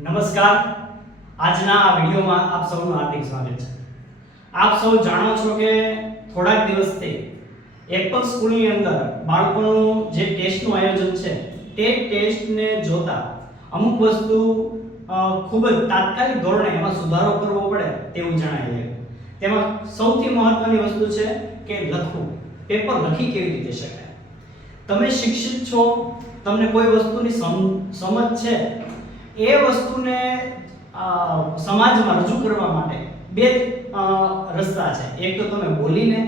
નમસ્કાર. આજના આ વિડીયોમાં આપ સૌનું હાર્દિક સ્વાગત છે. આપ સૌ જાણો છો કે થોડાક દિવસથી એપલ સ્કૂલની અંદર બાળકોનું જે ટેસ્ટનું આયોજન છે તે ટેસ્ટને જોતા અમુક વસ્તુ ખૂબ જ તાત્કાલિક ધોરણે એમાં સુધારો કરવો પડે તેવું જણાય છે. તેમાં સૌથી મહત્વની વસ્તુ છે કે લખવું. પેપર લખી કેવી રીતે શકાય. તમે શિક્ષિત છો, તમને કોઈ વસ્તુની સમજ છે, એ વસ્તુને સમાજમાં રજૂ કરવા માટે બે રસ્તા છે. એક તો તમે બોલીને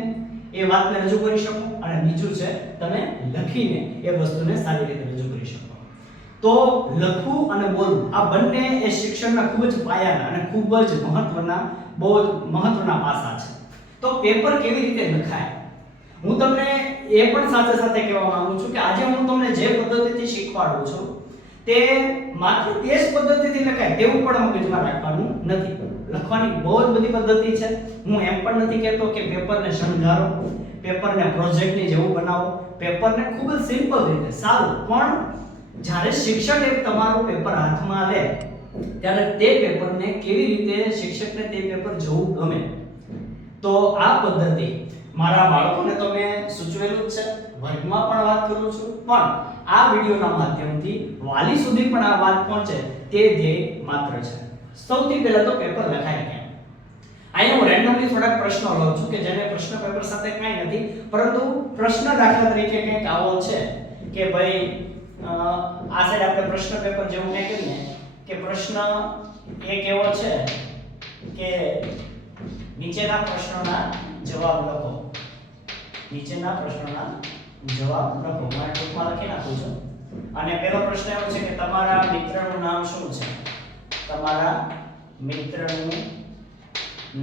એ વાતને રજૂ કરી શકો અને બીજું છે તમે લખીને એ વસ્તુને સારી રીતે રજૂ કરી શકો. તો લખવું અને બોલવું આ બંને એ શિક્ષણના ખૂબ જ પાયાના અને ખૂબ જ બહુ જ મહત્વના પાસા છે. તો પેપર કેવી રીતે લખાય હું તમને એ પણ સાથે સાથે કહેવા માંગુ છું કે આજે હું તમને જે પદ્ધતિથી શીખવાડું છું તે માત્ર તે જ પદ્ધતિથી લખાય તેવું પણ મગજમાં રાખવાનું નથી. લખવાની બહુ જ બધી પદ્ધતિ છે. હું એમ પણ નથી કહેતો કે પેપરને શણગારો, પેપરને પ્રોજેક્ટની જેવું બનાવો, પેપરને ખૂબ જ સિમ્પલ રીતે સારું. પણ જ્યારે શિક્ષક એક તમારું પેપર હાથમાં લે ત્યારે તે પેપરને કેવી રીતે શિક્ષકને તે પેપર જોવું ગમે. તો આ પદ્ધતિ મારા બાળકોને તો મેં સૂચવેલું જ છે, વર્ગમાં પણ વાત કરું છું, પણ આ વિડિયોના માધ્યમથી વાલી સુધી પણ આ વાત પહોંચે તે ધ્યેય માત્ર છે. સૌથી પહેલા તો પેપર લખાય કેમ. અહીંયા હું રેન્ડમલી થોડાક પ્રશ્નો લઉં છું કે જેને પ્રશ્ન પેપર સાથે કાંઈ નથી, પરંતુ પ્રશ્ન દાખલા તરીકે કંઈક આવો છે કે ભાઈ આ સાઈડ આપણે પ્રશ્ન પેપર જેવું મેં કહ્યું ને કે પ્રશ્ન એક એવો છે કે નીચેના પ્રશ્નોના જવાબ લખો. નીચેના પ્રશ્નોના જવાબ લખો. હું ટૂંકમાં લખી નાખું છું. અને પહેલો પ્રશ્ન એવો છે કે તમારા મિત્રનું નામ શું છે? તમારા મિત્રનું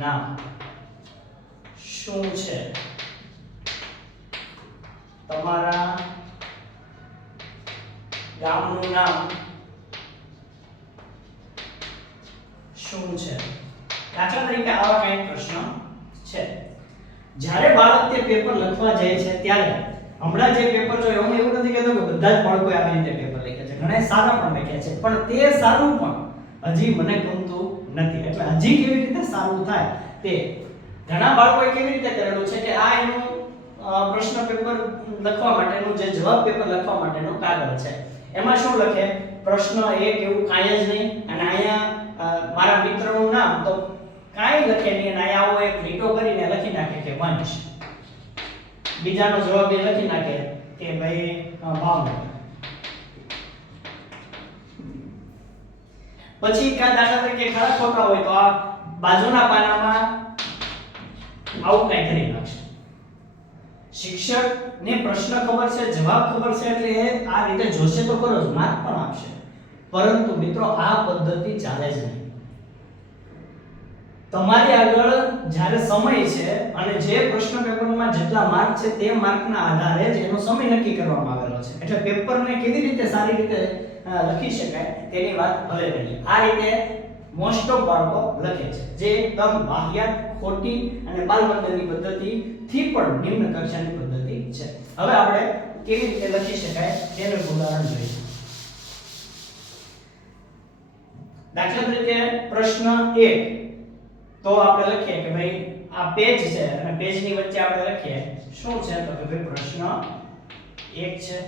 નામ શું છે? તમારા ગામનું નામ શું છે? દાખલા તરીકે આવા કંઈક પ્રશ્ન છે. જ્યારે બાળક તે પેપર લખવા જાય છે ત્યારે હમણાં જે પેપર જોયું હું એવું નથી કહેતો કે બધા જ બાળકોએ આવી રીતે પેપર લખ્યા છે. ઘણા સારા પણ લખ્યા છે, પણ તે સારું પણ હજી મને ગમતું નથી. એટલે હજી કેવી રીતે સારું થાય તે ઘણા બાળકોએ કેવી રીતે કરેલું છે કે આ એનું પ્રશ્ન પેપર લખવા માટેનું જે જવાબ પેપર લખવા માટેનો કાગળ છે એમાં શું લખે? પ્રશ્ન એક એવું કાંઈ જ નહીં અને અહીંયા મારા મિત્રનું નામ તો કાંઈ લખે નહીં અને અહીંયા આવો એક લીટો કરીને લખી નાખે કે વંશ. બીજાનો જવાબ એ લખી નાખે કે ભાઈ ભાવનગર. પછી કા દાખલા તરીકે ખરા ખોટા હોય તો આ બાજુના પાનામાં આવું કંઈ કરી નાખશે. શિક્ષકને પ્રશ્ન ખબર છે, જવાબ ખબર છે એટલે એ આ રીતે જોશે તો ખરો જ, માર્ક પણ આપશે. પરંતુ મિત્રો આ પદ્ધતિ ચાલે જ નહીં. તમારી આગળ જ્યારે સમય છે અને જે પ્રશ્ન પેપરમાં જેટલા માર્ક છે તે માર્કના આધારે જ એનો સમય નક્કી કરવામાં આવેલો છે. એટલે પેપરને કેવી રીતે સારી રીતે લખી શકાય તેની વાત ભલે કરીએ. આ રીતે મોસ્ટ ઓફ બાળકો લખે છે, જે એકદમ વાહિયાત, ખોટી અને બાલમંદિરની પદ્ધતિથી પણ નિમ્ન કક્ષાની પદ્ધતિ છે. હવે આપણે કેવી રીતે લખી શકાય તેનું ઉદાહરણ જોઈએ. દાખલા તરીકે પ્રશ્ન 1 તો આપણે લખીએ કે ભાઈ આ પેજ છે અને પેજની વચ્ચે આપણે લખીએ શું છે તો કે ભાઈ પ્રશ્ન 1 છે.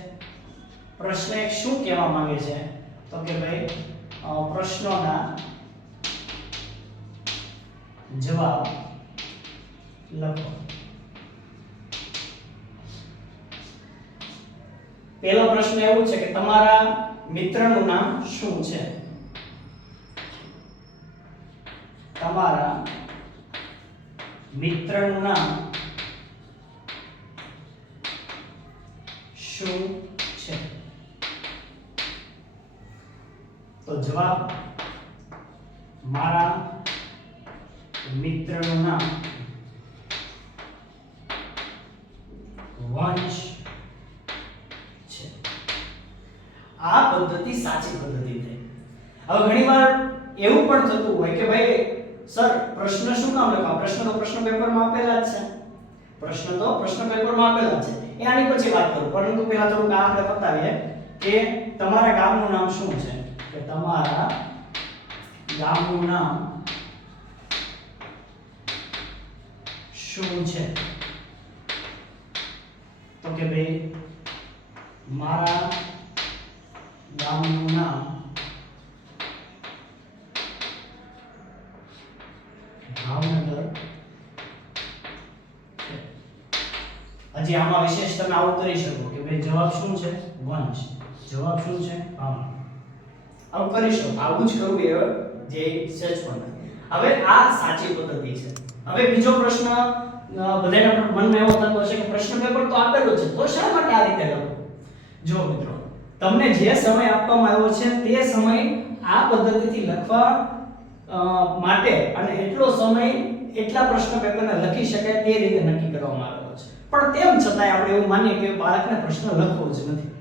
પ્રશ્ન 1 શું કહેવા માંગે છે તો કે ભાઈ પ્રશ્નોના જવાબ લખો. પહેલો પ્રશ્ન એવું છે કે તમારા મિત્રનું નામ શું છે? તમારા મિત્રનું નામ શું છે? તો જવાબ મારા મિત્રનું નામ વંશ છે. આ પદ્ધતિ સાચી પદ્ધતિ થઈ. હવે ઘણીવાર એવું પણ થતું હોય કે ભાઈ સર પ્રશ્ન શું કામ લખવા? પ્રશ્ન તો પ્રશ્ન પેપરમાં આપેલા જ છે. પ્રશ્ન તો પ્રશ્ન પેપરમાં આપેલા જ છે. એ આની પછી વાત કરું, પરંતુ પહેલા થોડુંક આપણે બતાવીએ કે તમારા ગામનું નામ શું છે? કે તમારા ગામનું નામ શું છે? તો કે ભાઈ મારા ગામનું નામ ભાવનગર છે. હજી આમાં વિશેષ તમે આવું કરી શકો કે ભાઈ જવાબ શું છે? વંશ. જવાબ શું છે? ભાવનગર. આવું કરી શકો. આવું જ કરવું એ જે સહેજ પણ નથી. હવે આ સાચી પદ્ધતિ છે. હવે બીજો પ્રશ્ન બધાના મનમાં એવો થતો હશે કે પ્રશ્ન પેપર તો આપેલો છે તો શા માટે આ રીતે લખો? જો મિત્રો, તમને જે સમય આપવામાં આવ્યો છે તે સમય આ પદ્ધતિથી લખવા માટે અને એટલો સમય એટલા પ્રશ્ન પેપરને લખી શકાય તે રીતે નક્કી કરવામાં આવ્યો છે. પણ તેમ છતાંય આપણે એવું માનીએ કે બાળકને પ્રશ્ન લખવો જ નથી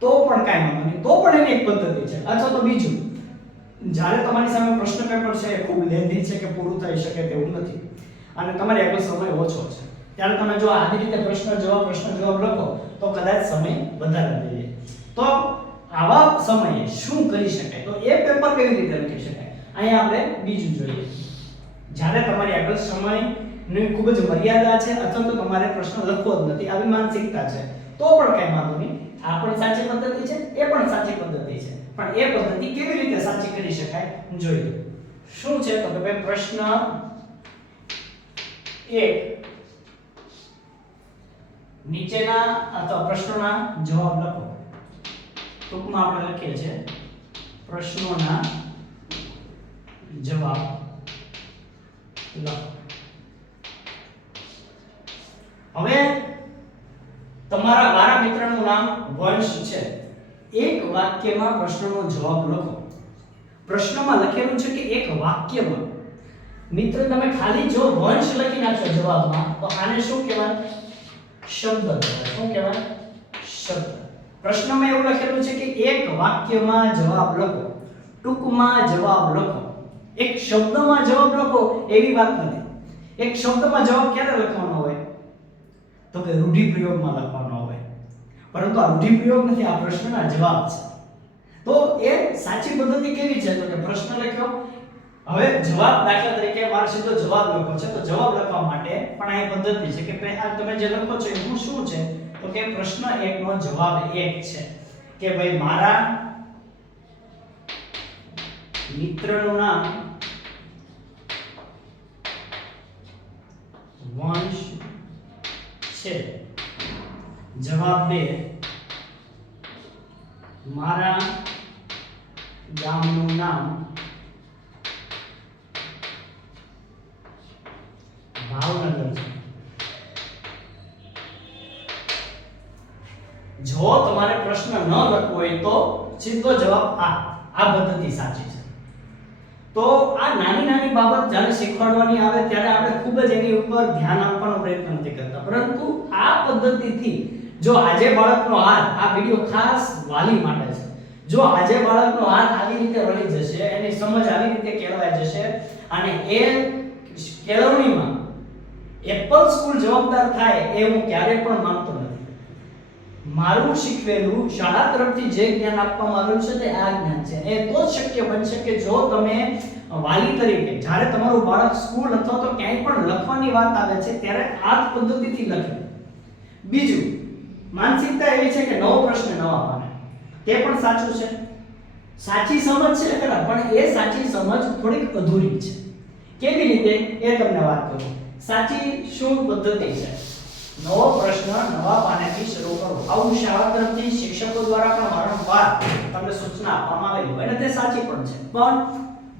તો પણ કાંઈ વાંધો નહીં, તો પણ એની એક પદ્ધતિ છે. અથવા તો બીજું, જ્યારે તમારી સામે પ્રશ્ન પેપર છે એ ખૂબ લેન્ધી છે કે પૂરું થઈ શકે તેવું નથી અને તમારી આગળ સમય ઓછો છે, ત્યારે તમે જો આવી રીતે પ્રશ્ન જવાબ લખો તો કદાચ સમય વધારે થઈ જાય. તો આવા સમયે શું કરી શકાય? તો એ પેપર કેવી રીતે લખી શકાય? અહીંયા આપણે બીજું જોઈએ. જ્યારે તમારી આગળ સમયની ખૂબ જ મર્યાદા છે અથવા તો તમારે પ્રશ્ન લખવો જ નથી આવી માનસિકતા છે તો પણ કંઈ વાંધો નહીં. આ પણ સાચી પદ્ધતિ છે, એ પણ સાચી પદ્ધતિ છે. પણ એ પદ્ધતિ કેવી રીતે સાચી કરી શકાય જોઈએ. શું છે તો કે ભાઈ પ્રશ્ન 1 નીચેના અથવા પ્રશ્નોના જવાબ લખો. ટૂંકમાં આપણે લખીએ છીએ પ્રશ્નોના જવાબ લખો. હવે તમારા મારા મિત્રનું નામ વંશ છે. એક વાક્યમાં પ્રશ્નનો જવાબ લખો. પ્રશ્નમાં લખેલું છે કે એક વાક્યમાં. મિત્ર, તમે ખાલી જો વંશ લખી નાખશો જવાબમાં તો આને શું કહેવાય? શબ્દ કહેવાય. શું કહેવાય? શબ્દ. પ્રશ્નમાં એવું લખેલું છે કે એક વાક્યમાં જવાબ લખો, ટૂંકમાં જવાબ લખો. એક શબ્દમાં જવાબ લખો એવી વાત નથી. એક શબ્દમાં જવાબ ક્યારે લખવાનો હોય? તો કે રૂઢિપ્રયોગમાં લખવાનો હોય. પરંતુ આ રૂઢિપ્રયોગ નથી, આ પ્રશ્નના જવાબ છે. તો એ સાચી પદ્ધતિ કેવી છે? તો કે પ્રશ્ન લખ્યો, હવે જવાબ, દાખલા તરીકે મારે સીધો જવાબ લખો છે તો જવાબ લખવા માટે પણ આ પદ્ધતિ છે કે ભાઈ આ તમે જે લખો છો એનું શું છે? તો કે પ્રશ્ન 1 નો જવાબ 1 છે કે ભાઈ મારા મિત્રનું નામ વંશ છે. જવાબ 2 મારા ગામનું નામ ભાવનગર છે. જો તમારે પ્રશ્ન ન લખવો હોય તો સીધો જવાબ આ પદ્ધતિ સાચી છે. તો આ નાની બાબત જ્યારે શીખવાડવાની આવે ત્યારે આપણે ખૂબ જ એની ઉપર ધ્યાન આપવાનો પ્રયત્ન નથી કરતા, પરંતુ આ પદ્ધતિથી જો આજે બાળકનો હાથ, આ વિડિયો ખાસ વાલી માટે છે, જો આજે બાળકનો હાથ આવી રીતે વળી જશે, એની સમજ આવી રીતે કેળવાઈ જશે અને એ કેળવણીમાં એપલ સ્કૂલ જવાબદાર થાય એ હું ક્યારેય પણ માનતો નથી. મારું શીખવેલું શાળા તરફથી જે જ્ઞાન આપવામાં આવેલું છે તે આ જ્ઞાન છે. એ તો જ શક્ય બનશે કે જો તમે વાલી તરીકે જ્યારે તમારું બાળક સ્કૂલ અથવા તો ક્યાંય પણ લખવાની વાત આવે છે ત્યારે આ જ પદ્ધતિથી લખે. બીજું, માનસિકતા એવી છે કે નવો પ્રશ્ન નવા પાને. તે પણ સાચું છે, સાચી સમજ છે ખરા, પણ એ સાચી સમજ થોડીક અધૂરી છે. કેવી રીતે એ તમને વાત કરું. સાચી શું પદ્ધતિ છે? નવો પ્રશ્ન નવા પાનેથી શરૂ કરો. આવું શાળા તરફથી શિક્ષકો દ્વારા પણ વારંવાર તમને સૂચના આપવામાં આવેલી હોય અને તે સાચી પણ છે, પણ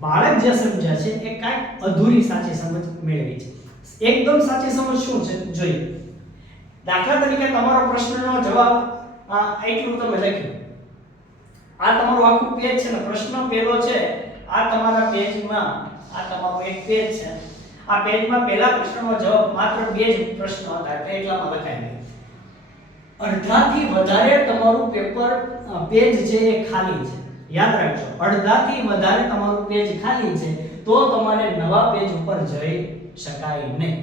બાળક જે સમજ્યા છે એ કાંઈક અધૂરી સાચી સમજ મેળવી છે. એકદમ સાચી સમજ શું છે જોઈએ. દાખલા તરીકે તમારો પ્રશ્નનો જવાબ એટલું તમે લખ્યું, આ તમારું આખું પેજ છે ને, પ્રશ્ન પહેલો છે આ તમારા પેજમાં, આ તમારું એક પેજ છે, આ પેજમાં પહેલા પ્રશ્નનો જવાબ માત્ર 2 જ પ્રશ્નો હતા એટલે એટલામાં લખાઈ ગયો. અડધાથી વધારે તમારું પેજ છે એ ખાલી છે. યાદ રાખજો, અડધાથી વધારે તમારું પેજ ખાલી છે તો તમારે નવા પેજ ઉપર જઈ શકાય નહીં.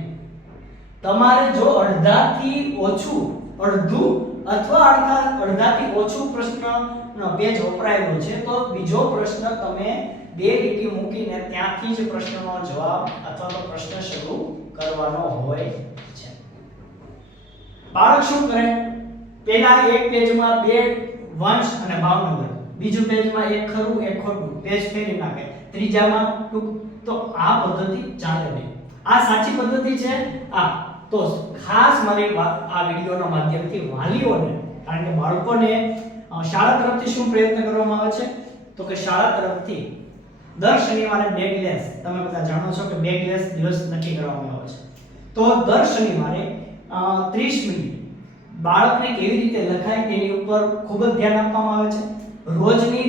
તમારે જો અડધાથી ઓછું, અડધું અથવા અડધાથી ઓછું પ્રશ્નનો પેજ વપરાયેલો છે તો બીજો પ્રશ્ન તમે બે લીટી મૂકીને ત્યાંથી જ પ્રશ્નનો જવાબ અથવા તો પ્રશ્ન શરૂ કરવાનો હોય છે. બાળક શું કરે? પહેલા એક પેજમાં બે વંશ અને ભાવનગર, બીજું પેજમાં એક ખરું એક ખોટું પેજ ફેરવી નાખે, ત્રીજામાં તો આ પદ્ધતિ ચાલે નહીં. આ સાચી પદ્ધતિ છે. તો ખાસ મારી આ વિડિયોના માધ્યમથી વાલીઓને, કારણ કે બાળકોને શાળા તરફથી શું પ્રયત્ન કરવામાં આવે છે તો કે શાળા તરફથી દર શનિવારે બેગલેસ, તમે બધા જાણો છો કે બેગલેસ દિવસ નક્કી કરવામાં આવે છે. તો દર શનિવારે 30 મિનિટ બાળકને કેવી રીતે લખાય તેની ઉપર ખૂબ જ ધ્યાન આપવામાં આવે છે. રોજની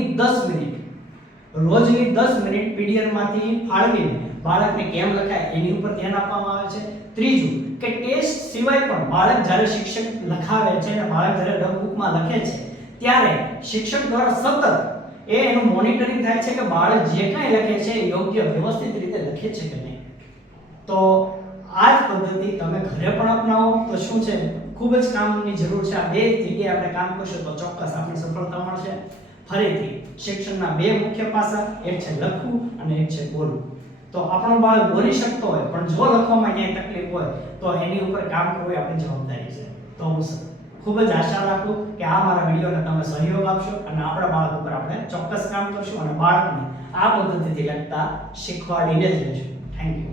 10 મિનિટ પીડીએફ માંથી ફાળવીને બાળકને કેમ લખાય એની ઉપર ધ્યાન આપવામાં આવે છે. ત્રીજું કે ટેસ્ટ સિવાય પણ બાળક જ્યારે શિક્ષક લખાવે છે અને બાળક જ્યારે નોટબુકમાં લખે છે ત્યારે શિક્ષક દ્વારા સતત એનું મોનિટરિંગ થાય છે કે બાળક જે કાંઈ લખે છે એ યોગ્ય વ્યવસ્થિત રીતે લખે છે કે નહીં. તો આ જ પદ્ધતિ તમે ઘરે પણ અપનાવો તો શું છે, ખૂબ જ કામની જરૂર છે. આ બે જગ્યાએ આપણે કામ કરશું તો ચોક્કસ આપણી સફળતા મળશે. ફરીથી શિક્ષણના બે મુખ્ય પાસા, એક છે લખવું અને એક છે બોલવું. તો આપણો બાળક બોલી શકતો હોય પણ જો લખવામાં ક્યાંય તકલીફ હોય તો એની ઉપર કામ કરવું એ આપણી જવાબદારી છે. તો હું ખૂબ જ આશા રાખું કે આ મારા વિડીયોને તમે સહયોગ આપશો અને આપણા બાળક ઉપર આપણે ચોક્કસ કામ કરશું અને બાળકને આ પદ્ધતિથી લખતા શીખવાડીને જ રહેશું. Thank you.